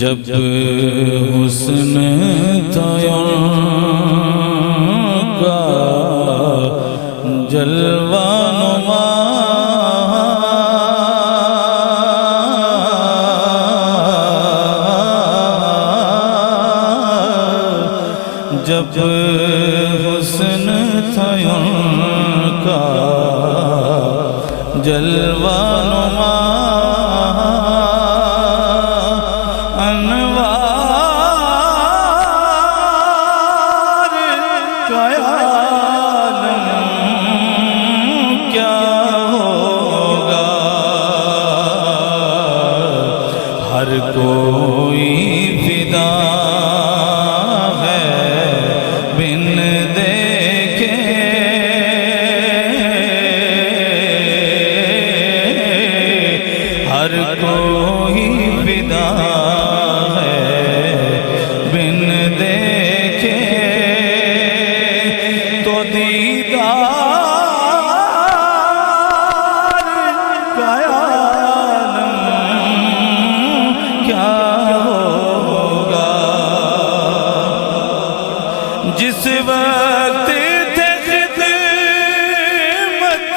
جب حسن تھا ان کا جلوہ نما، جب حسن تھا ان کا جلوہ نما، ہر کوئی فدا ہے بن دیکھے، ہر کوئی فدا ہے بن دیکھے، تو دیدار کا جس وقت تھے خدمت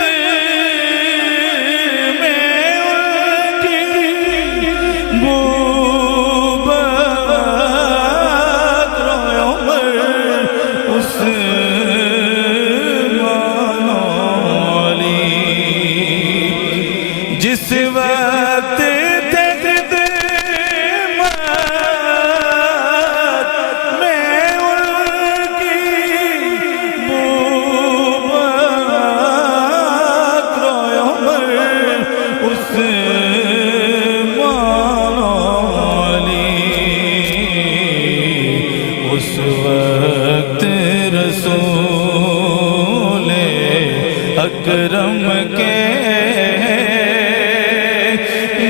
میں ان کی بو بکر عمر عثمان علی، جس وقت اس وقت رسول اکرم کے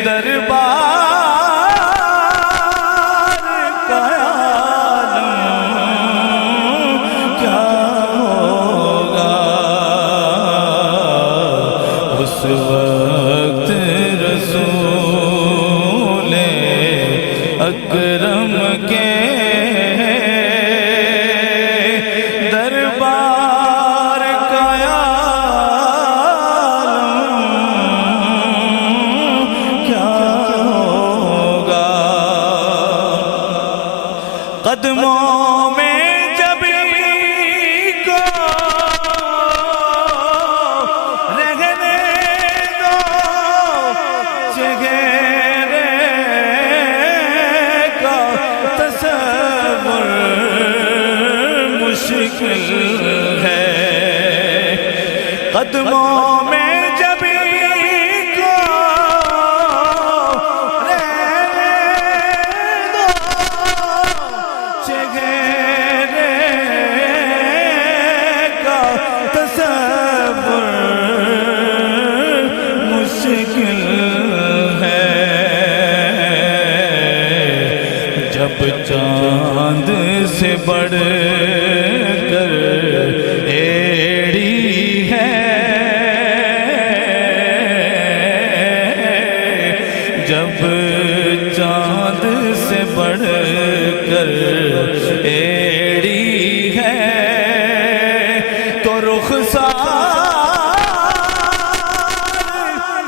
دربار کا عالم کیا ہوگا، اس وقت رسول اکرم کے قدموں میں جب کو رہنے دو، چہرے کا تصور مشکل ہے، قدموں میں جب چاند سے بڑھ کر ایڑی ہے، جب چاند سے بڑھ کر ایڑی ہے، تو رخسار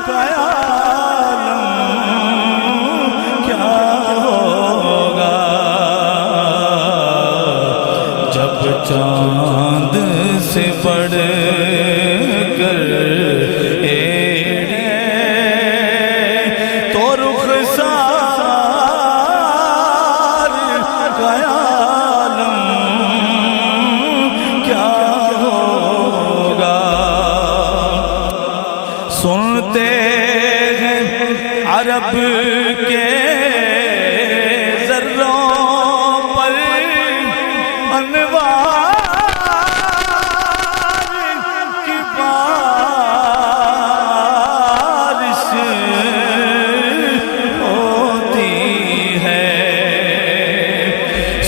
کا عالم کیا چاند سے بڑھ کر ایڑی تو رخسار کا عالم کیا ہوگا، سنتے ہیں عرب کے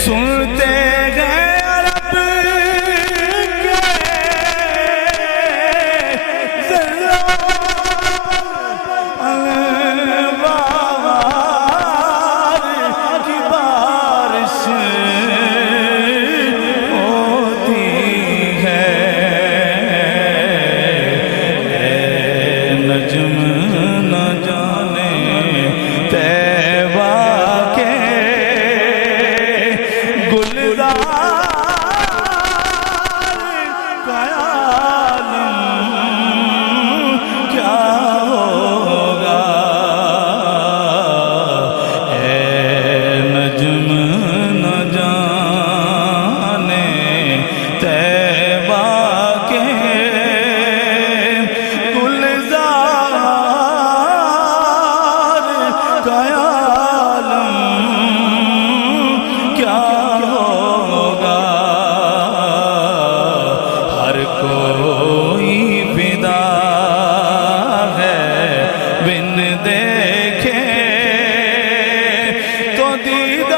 سنتے ہیں عرب کے دیدار